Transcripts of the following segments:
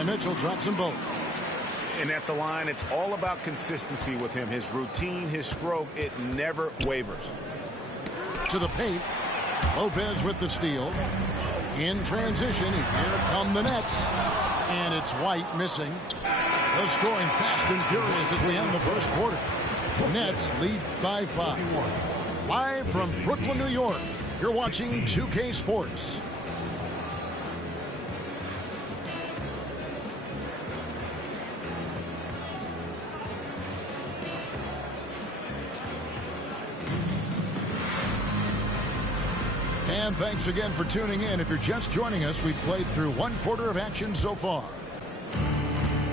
And Mitchell drops them both. And at the line, it's all about consistency with him. His routine, his stroke, it never wavers. To the paint. Lopez with the steal. In transition, here come the Nets. And it's White missing. They're scoring fast and furious as we end the first quarter. Nets lead by 5. Live from Brooklyn, New York, you're watching 2K Sports. And thanks again for tuning in. If you're just joining us, we've played through one quarter of action so far.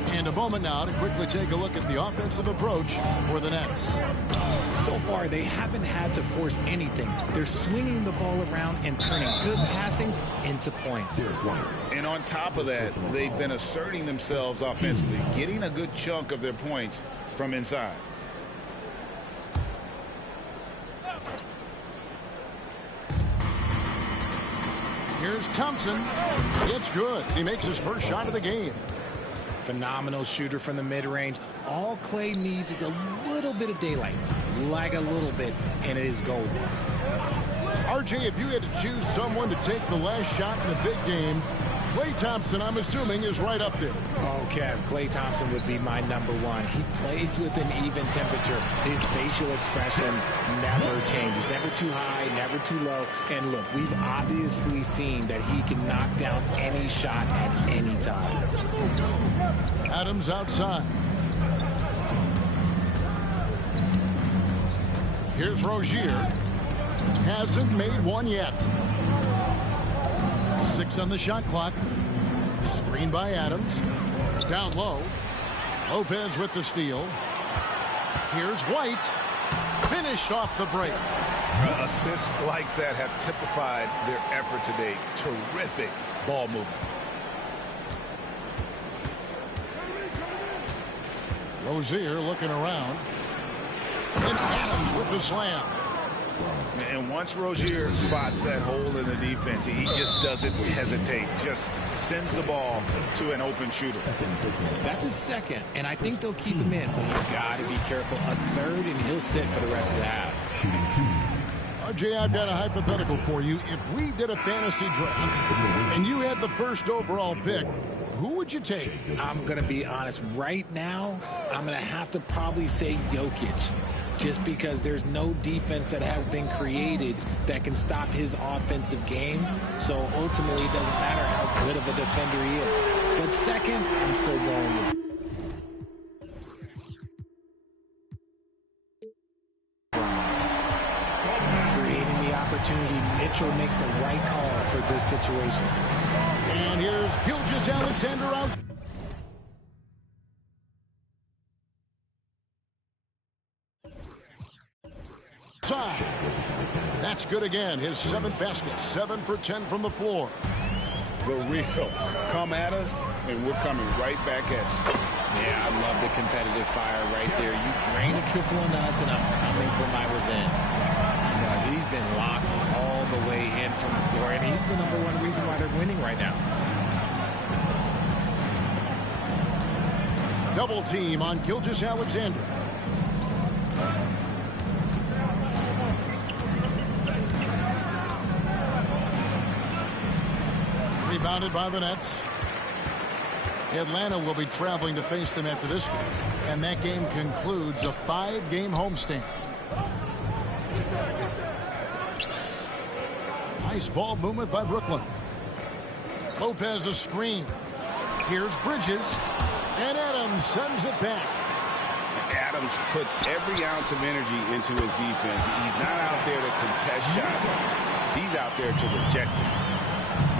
And a moment now to quickly take a look at the offensive approach for the Nets. So far, they haven't had to force anything. They're swinging the ball around and turning good passing into points. And on top of that, they've been asserting themselves offensively, getting a good chunk of their points from inside. Here's Thompson. It's good. He makes his first shot of the game. Phenomenal shooter from the mid-range. All Clay needs is a little bit of daylight, like a little bit, and it is gold. RJ, if you had to choose someone to take the last shot in a big game, Klay Thompson, I'm assuming, is right up there. Oh, Kev, Klay Thompson would be my #1. He plays with an even temperature. His facial expressions never change. He's never too high, never too low. And look, we've obviously seen that he can knock down any shot at any time. Adams outside. Here's Rozier. Hasn't made one yet. 6 on the shot clock. Screen by Adams. Down low. Lopez with the steal. Here's White. Finished off the break. Assists like that have typified their effort today. Terrific ball movement. Rozier looking around. And Adams with the slam. And once Rozier spots that hole in the defense, he just doesn't hesitate. Just sends the ball to an open shooter. That's his second, and I think they'll keep him in. But he's got to be careful. A third, and he'll sit for the rest of the half. RJ, I've got a hypothetical for you. If we did a fantasy draft and you had the first overall pick, who would you take? I'm going to be honest. Right now, I'm going to have to probably say Jokic. Just because there's no defense that has been created that can stop his offensive game. So ultimately, it doesn't matter how good of a defender he is. But second, I'm still going with creating the opportunity. Mitchell makes the right call for this situation. And here's Gilgeous-Alexander out. That's good again. His 7th basket. 7 for 10 from the floor. The real. Come at us, and we're coming right back at you. Yeah, I love the competitive fire right there. You drain a triple on us, and I'm coming for my revenge. No, he's been locked all the way in from the floor, and he's the #1 reason why they're winning right now. Double team on Gilgeous-Alexander. Rebounded by the Nets. Atlanta will be traveling to face them after this game, and that game concludes a 5-game homestand. Nice ball movement by Brooklyn. Lopez a screen. Here's Bridges, and Adams sends it back. Adams puts every ounce of energy into his defense. He's not out there to contest shots. He's out there to reject them.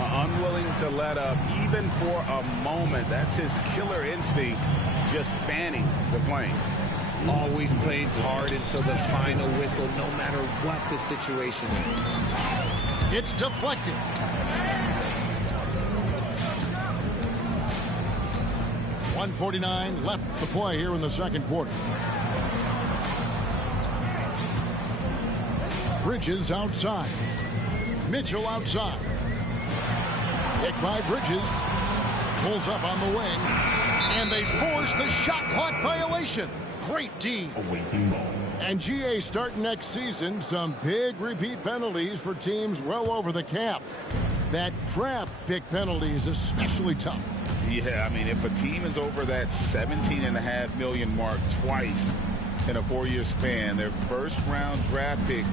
Unwilling to let up even for a moment. That's his killer instinct, just fanning the flame. Always plays hard until the final whistle, no matter what the situation is. It's deflected. .149 left to play here in the second quarter. Bridges outside. Mitchell outside. Pick by Bridges. Pulls up on the wing. And they force the shot clock violation. Great D. And GA starting next season, some big repeat penalties for teams well over the cap. That draft pick penalty is especially tough. Yeah, I mean, if a team is over that $17.5 million mark twice in a 4-year span, their first-round draft pick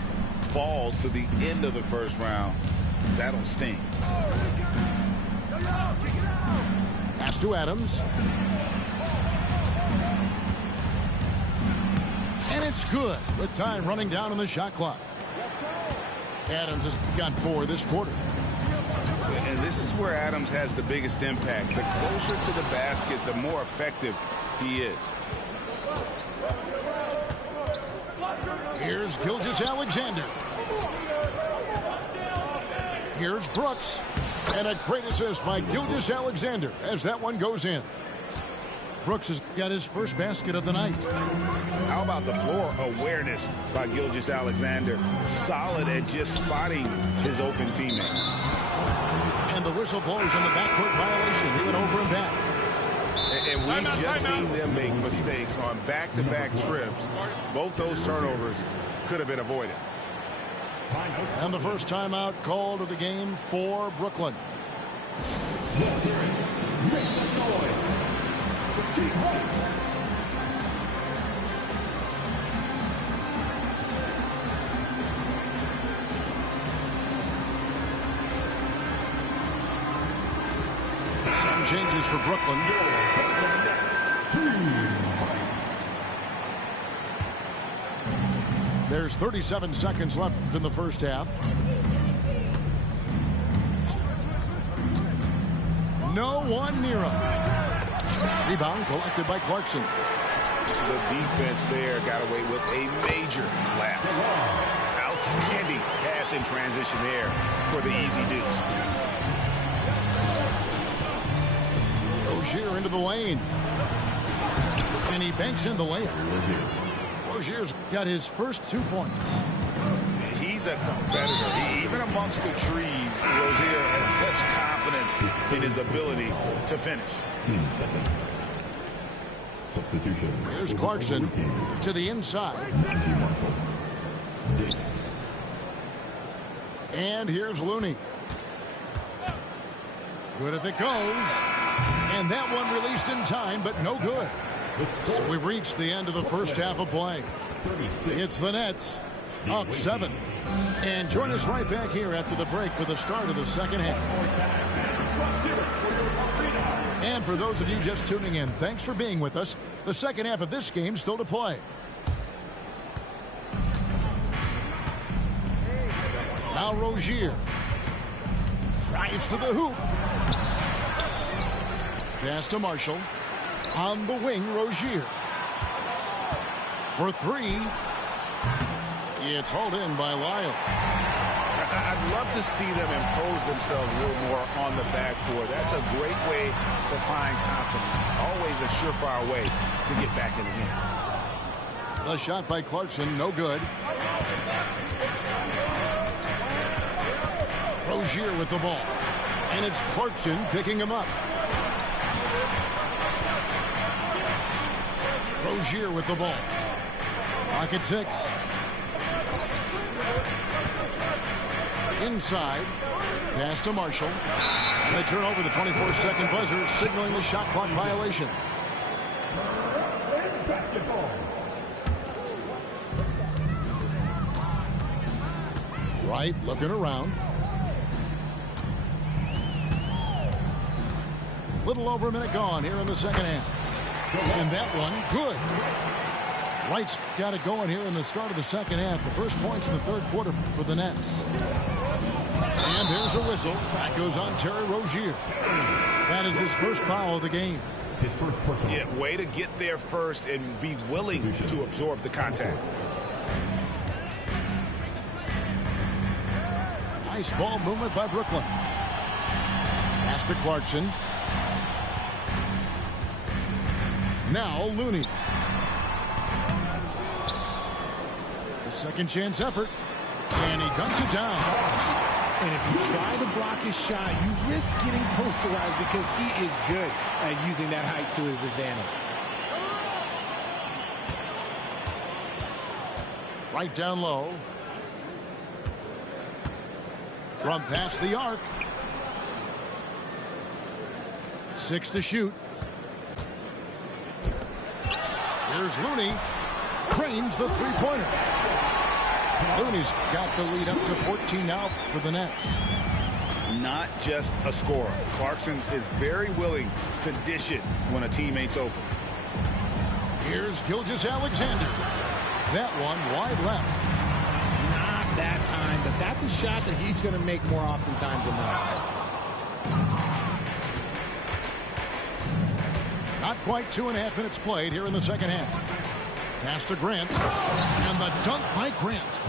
falls to the end of the first round. That'll sting. Pass to Adams. And it's good with time running down on the shot clock. Adams has got 4 this quarter. And this is where Adams has the biggest impact. The closer to the basket, the more effective he is. Here's Gilgeous-Alexander. Here's Brooks. And a great assist by Gilgeous-Alexander as that one goes in. Brooks has got his first basket of the night. How about the floor awareness by Gilgeous-Alexander? Solid at just spotting his open teammate. And the whistle blows on the backcourt violation. He went over and back. And we've just seen them make mistakes on back-to-back trips. Both those turnovers could have been avoided. And the first timeout called of the game for Brooklyn. Some changes for Brooklyn. There's 37 seconds left in the first half. No one near him. Rebound collected by Clarkson. The defense there got away with a major lapse. Outstanding pass in transition there for the easy deuce. Rozier into the lane. And he banks in the layup. Rozier's got his first 2 points. He's a competitor. Even amongst the trees, Rozier has such confidence in his ability to finish. Substitution. Here's Clarkson to the inside. And here's Looney. Good if it goes. And that one released in time, but no good. So we've reached the end of the first half of play. It's the Nets up 7. And join us right back here after the break for the start of the second half. And for those of you just tuning in, thanks for being with us. The second half of this game still to play. Now Rozier drives to the hoop. Pass to Marshall. On the wing, Rozier. For 3. It's hauled in by Lyle. I'd love to see them impose themselves a little more on the backboard. That's a great way to find confidence. Always a surefire way to get back in the game. The shot by Clarkson, no good. Rozier with the ball. And it's Clarkson picking him up. Rozier with the ball. Pocket 6. Inside. Pass to Marshall. And they turn over the 24-second buzzer, signaling the shot clock violation. Wright looking around. Little over a minute gone here in the second half. And that one, good. Wright's got it going here in the start of the second half. The first points in the third quarter for the Nets. And there's a whistle. That goes on Terry Rozier. That is his first foul of the game. His first personal. Yeah, way to get there first and be willing to absorb the contact. Nice ball movement by Brooklyn. Pass to Clarkson. Now Looney. The second chance effort. And he dunks it down. And if you try to block his shot, you risk getting posterized because he is good at using that height to his advantage. Right down low. From past the arc. 6 to shoot. Here's Looney. Cranes the three-pointer. Looney's got the lead up to 14 now for the Nets. Not just a scorer. Clarkson is very willing to dish it when a teammate's open. Here's Gilgeous-Alexander. That one wide left. Not that time, but that's a shot that he's going to make more oftentimes than not. Not quite 2.5 minutes played here in the second half. Pass to Grant. And the dunk by Grant.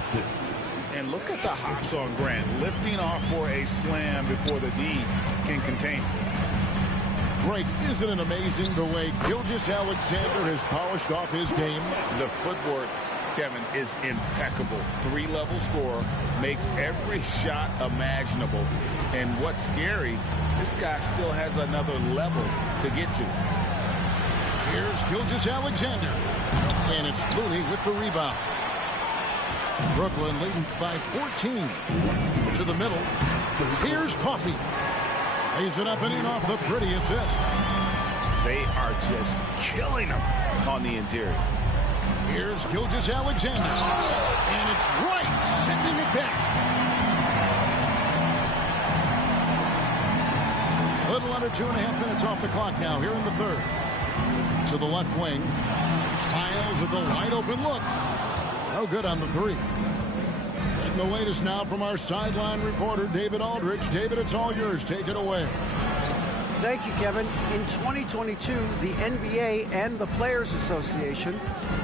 And look at the hops on Grant, lifting off for a slam before the D can contain him. Greg, isn't it amazing the way Gilgeous-Alexander has polished off his game? The footwork, Kevin, is impeccable. 3-level scorer, makes every shot imaginable. And what's scary, this guy still has another level to get to. Here's Gilgeous-Alexander. And it's Looney with the rebound. Brooklyn leading by 14. To the middle. Here's Coffey. Lays it up and in off the pretty assist. They are just killing him on the interior. Here's Gilgeous-Alexander. And it's right, sending it back. A little under 2.5 minutes off the clock now here in the third. To the left wing. Miles with the wide open look. No good on the three. And the latest now from our sideline reporter, David Aldridge. David, it's all yours. Take it away. Thank you, Kevin. In 2022, the NBA and the Players Association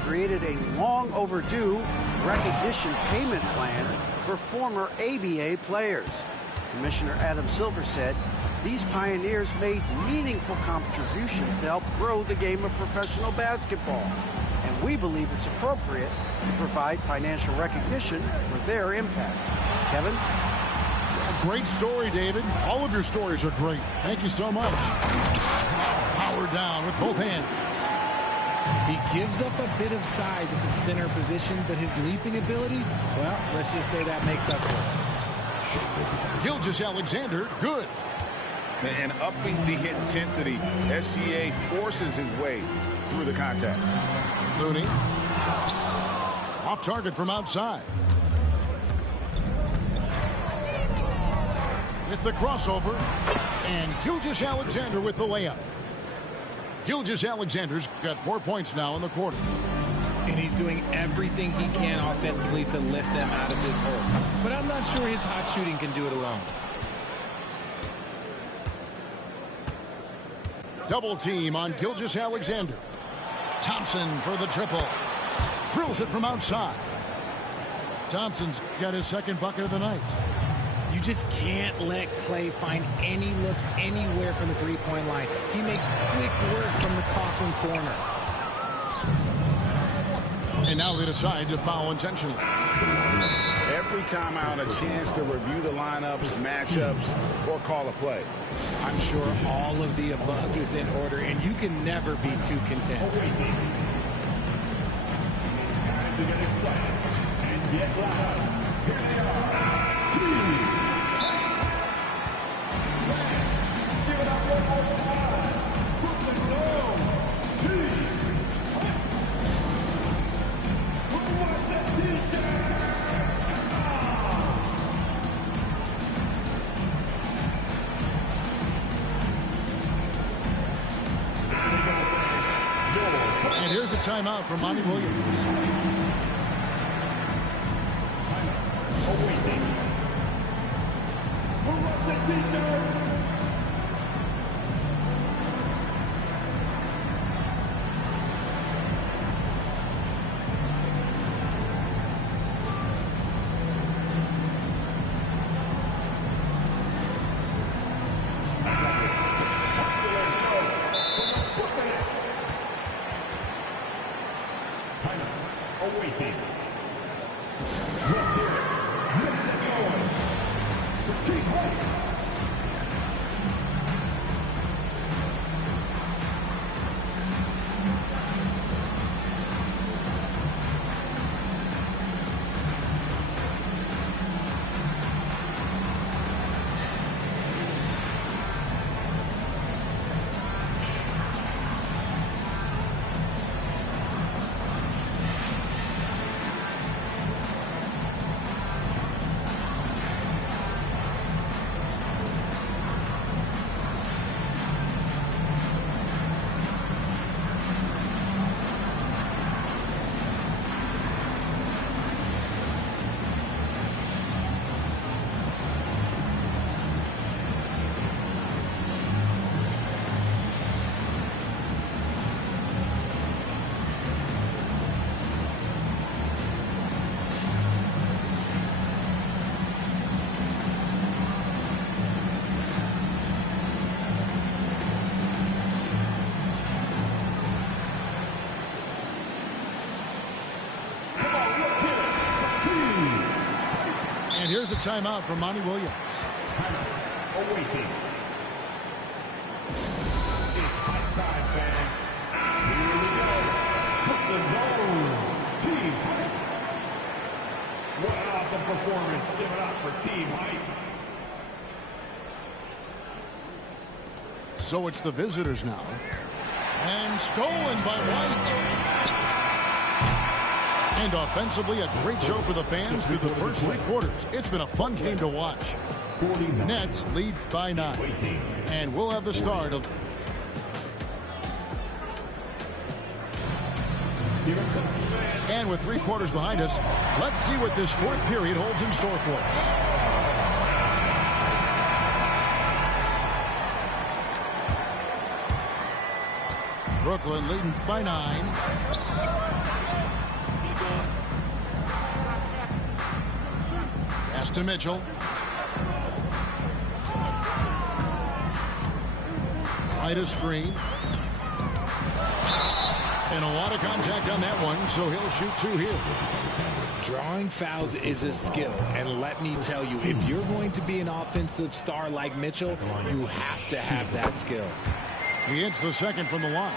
created a long overdue recognition payment plan for former ABA players. Commissioner Adam Silver said these pioneers made meaningful contributions to help grow the game of professional basketball. And we believe it's appropriate to provide financial recognition for their impact. Kevin? Great story, David. All of your stories are great. Thank you so much. Power down with both hands. He gives up a bit of size at the center position, but his leaping ability, well, let's just say that makes up for it. Gilgeous-Alexander, good. And upping the intensity, SGA forces his way through the contact. Looney. Off target from outside. With the crossover. And Gilgeous-Alexander with the layup. Gilgeous-Alexander's got 4 points now in the quarter. And he's doing everything he can offensively to lift them out of this hole. But I'm not sure his hot shooting can do it alone. Double team on Gilgeous-Alexander. Thompson for the triple. Drills it from outside. Thompson's got his second bucket of the night. You just can't let Clay find any looks anywhere from the three-point line. He makes quick work from the coffin corner. And now they decide to foul intentionally. Every time out, a chance to review the lineups, matchups, or call a play. I'm sure all of the above is in order, and you can never be too content. Time to get excited and get loud. Here they are. Give it up one more time. Brooklyn Dome. Who wants that t-shirt? And here's a timeout from Monty Williams. Who wants that t-shirt? Here's a timeout from Monty Williams. Awaiting. It's high time, fans. Here we go. Brooklyn Zone. Team Hype. What an awesome performance. Give it up for Team Hype. So it's the visitors now. And stolen by White. And offensively, a great show for the fans through the first 3 quarters. It's been a fun game to watch. Nets lead by 9. And we'll have the start of... And with 3 quarters behind us, let's see what this 4th period holds in store for us. Brooklyn leading by 9. Pass to Mitchell. Right a screen. And a lot of contact on that one, so he'll shoot 2 here. Drawing fouls is a skill, and let me tell you, if you're going to be an offensive star like Mitchell, you have to have that skill. He hits the second from the line.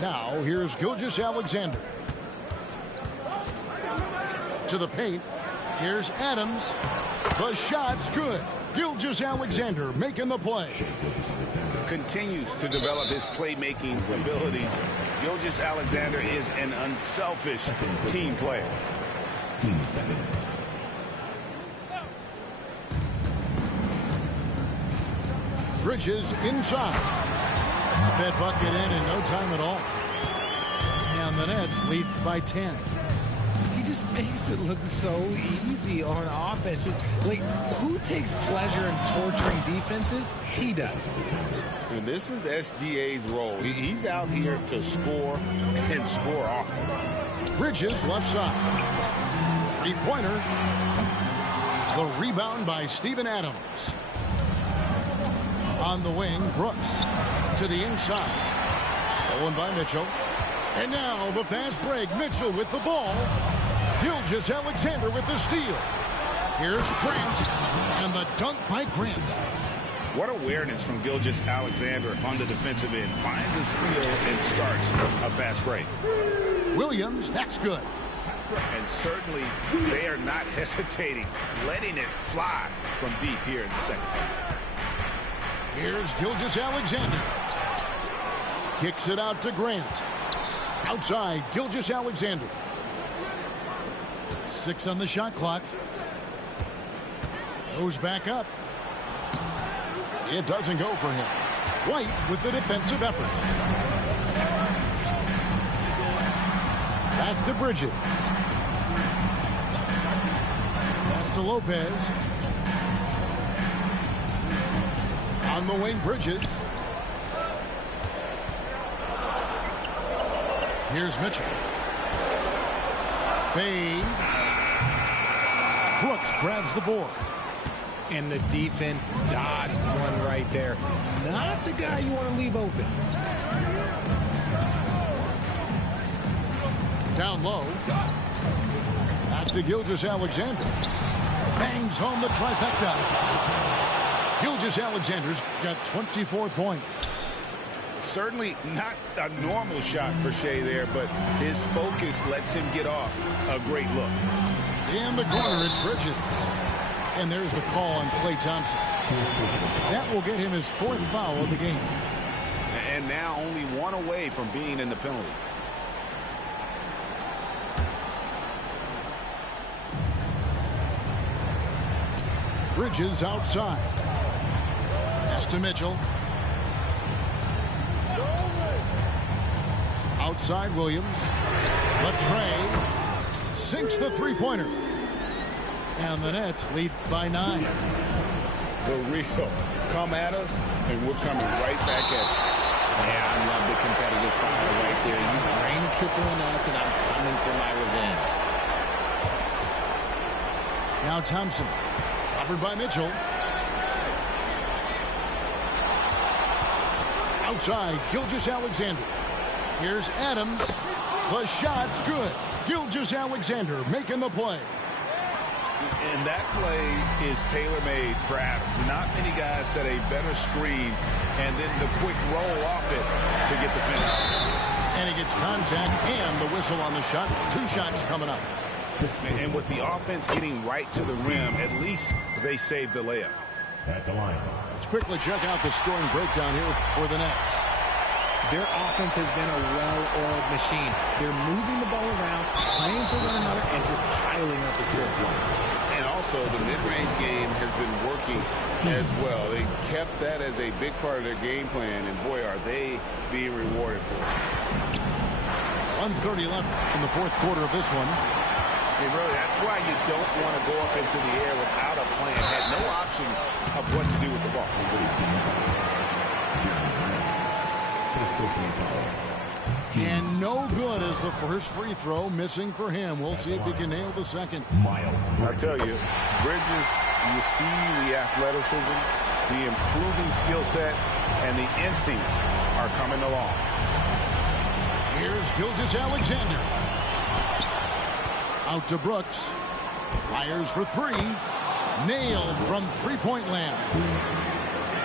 Now, here's Gilgeous-Alexander. To the paint. Here's Adams. The shot's good. Gilgeous-Alexander making the play. Continues to develop his playmaking abilities. Gilgeous-Alexander is an unselfish team player. Team second. Bridges inside. That bucket in no time at all. And the Nets lead by 10. He just makes it look so easy on offense. Like, who takes pleasure in torturing defenses? He does. And this is SGA's role. He's out here to score and score often. Bridges left side. 3-pointer. The rebound by Steven Adams. On the wing, Brooks to the inside. Stolen by Mitchell. And now the fast break. Mitchell with the ball. Gilgeous-Alexander with the steal. Here's Grant. And the dunk by Grant. What awareness from Gilgeous-Alexander on the defensive end. Finds a steal and starts a fast break. Williams, that's good. And certainly they are not hesitating, letting it fly from deep here in the second. Here's Gilgeous-Alexander. Kicks it out to Grant. Outside, Gilgeous-Alexander. 6 on the shot clock. Goes back up. It doesn't go for him. White with the defensive effort. Back to Bridges. Pass to Lopez. On the wing, Bridges. Here's Mitchell. Fades. Brooks grabs the board. And the defense dodged one right there. Not the guy you want to leave open. Down low. Back to Gilgeous-Alexander. Bangs home the trifecta. Gilgeous-Alexander's got 24 points. Certainly not a normal shot for Shea there, but his focus lets him get off a great look. In the corner, it's Bridges. And there's the call on Klay Thompson. That will get him his 4th foul of the game. And now only 1 away from being in the penalty. Bridges outside. Pass to Mitchell. Outside Williams. Latrey sinks the 3-pointer. And the Nets lead by 9. The real come at us, and we're coming right back at you. Yeah, I love the competitive fire right there. You drain a triple on us, and I'm coming for my revenge. Now Thompson. Covered by Mitchell. Outside, Gilgeous-Alexander. Here's Adams. The shot's good. Gilgeous-Alexander making the play. And that play is tailor-made for Adams. Not many guys set a better screen and then the quick roll off it to get the finish. And he gets contact and the whistle on the shot. 2 shots coming up. And with the offense getting right to the rim, at least they saved the layup. At the line. Let's quickly check out the scoring breakdown here for the Nets. Their offense has been a well-oiled machine. They're moving the ball around, playing for one another, and just piling up assists. And also, the mid-range game has been working as well. They kept that as a big part of their game plan, and boy, are they being rewarded for it. 1:30 left in the 4th quarter of this one. And really, that's why you don't want to go up into the air without a plan. Had no option of what to do with the ball. And no good as the first free throw missing for him. We'll see if he can nail the second. I tell you, Bridges, you see the athleticism, the improving skill set, and the instincts are coming along. Here's Gilgeous-Alexander. Out to Brooks. Fires for 3. Nailed from three-point land.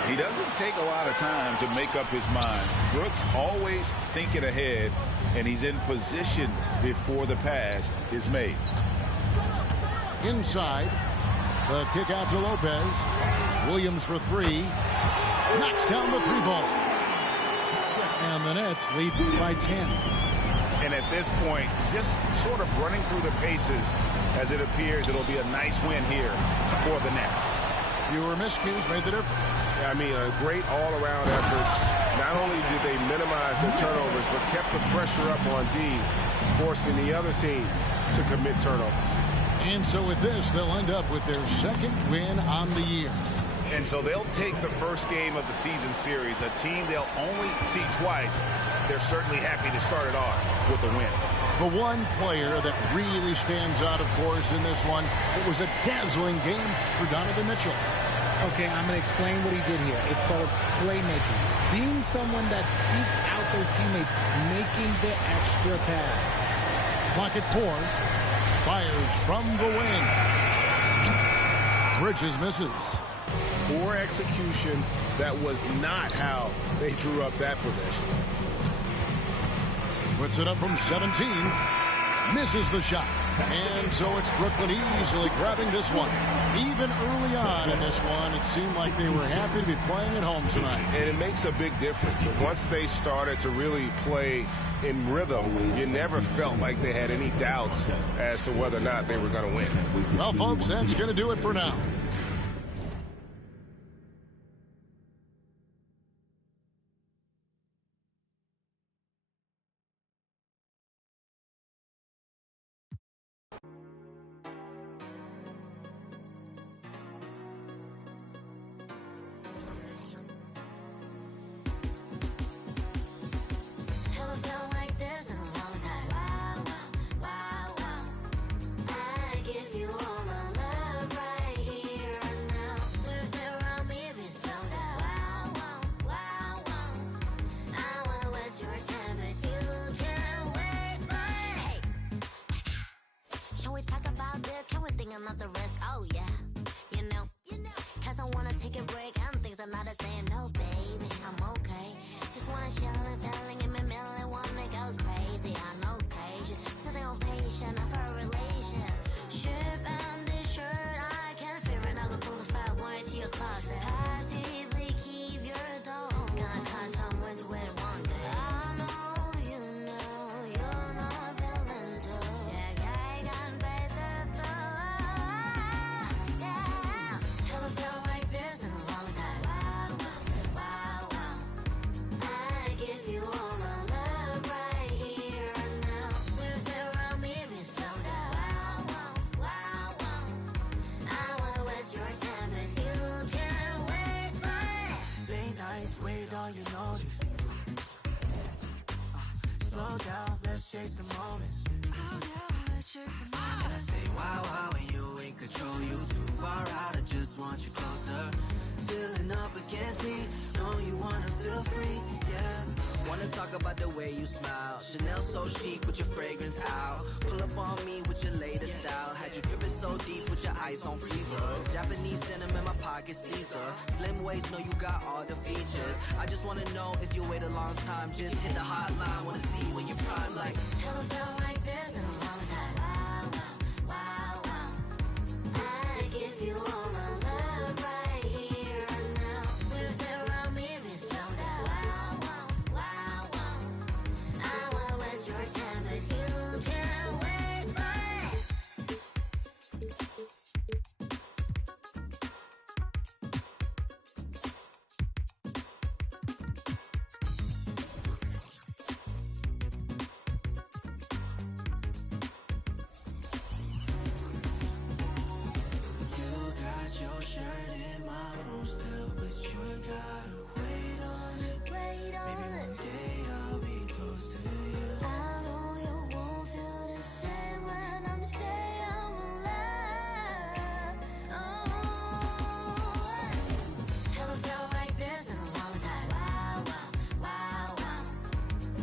He doesn't take a lot of time to make up his mind. Brooks always thinking ahead, and he's in position before the pass is made. Inside. The kick out to Lopez. Williams for 3. Knocks down the 3-ball. And the Nets lead by 10. And at this point, just sort of running through the paces as it appears it'll be a nice win here for the Nets. Fewer miscues made the difference. I mean, a great all-around effort. Not only did they minimize their turnovers, but kept the pressure up on D, forcing the other team to commit turnovers. And so with this, they'll end up with their 2nd win on the year. And so they'll take the first game of the season series, a team they'll only see twice. They're certainly happy to start it off with a win. The one player that really stands out, of course, in this one, it was a dazzling game for Donovan Mitchell. Okay, I'm going to explain what he did here. It's called playmaking. Being someone that seeks out their teammates, making the extra pass. Clock at 4. Fires from the wing. Bridges misses. Poor execution. That was not how they drew up that possession. Puts it up from 17. Misses the shot. And so it's Brooklyn easily grabbing this one. Even early on in this one, it seemed like they were happy to be playing at home tonight. And it makes a big difference. Once they started to really play in rhythm, you never felt like they had any doubts as to whether or not they were going to win. Well, folks, that's going to do it for now. want you closer. Feeling up against me, no know you wanna feel free, yeah. Wanna talk about the way you smile. Chanel so chic with your fragrance out. Pull up on me with your latest style. Had you dripping so deep with your ice on freezer. Japanese denim in my pocket, Caesar. Slim waist, know you got all the features. I just wanna know if you wait a long time. Just hit the hotline, wanna see when you're prime. Like, never felt like this in a long time. Wow, wow, wow, wow. I give you all my love right here and now. With around me, it's sold out. Wow, wow, wow, wow. I won't waste your time, but you can't waste mine. you got your shirt in my room still, but you ain't gotta wait on it. Wait on Maybe one it. day I'll be close to you. I know you won't feel the same when I'm saying I'm alive. Oh, haven't felt like this in a long time. Wow, wow, wow, wow.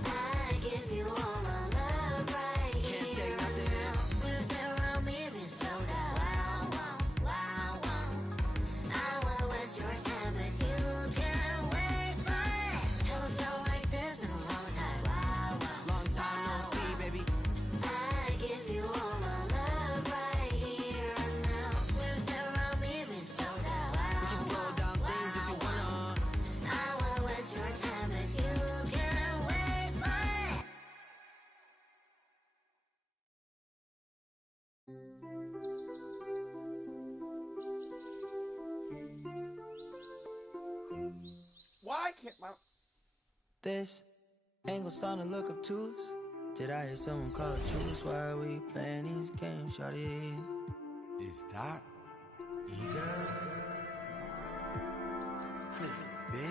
I give you all my love right here. Can't take nothing in. With around me, it's sold out. Wow, wow, wow, wow. I won't waste your time, but you can't waste mine. Haven't felt like this in a long time. Wow, wow. Long time no see, baby. I give you all my love right here and now. With around me, it's sold out. We can slow down things if you wanna. I won't waste your time, but you can't waste mine. Why can't my... This angle starting to look obtuse. Did I hear someone call it truce? Why are we playing these games, shawty? Is that Eager? Could it be?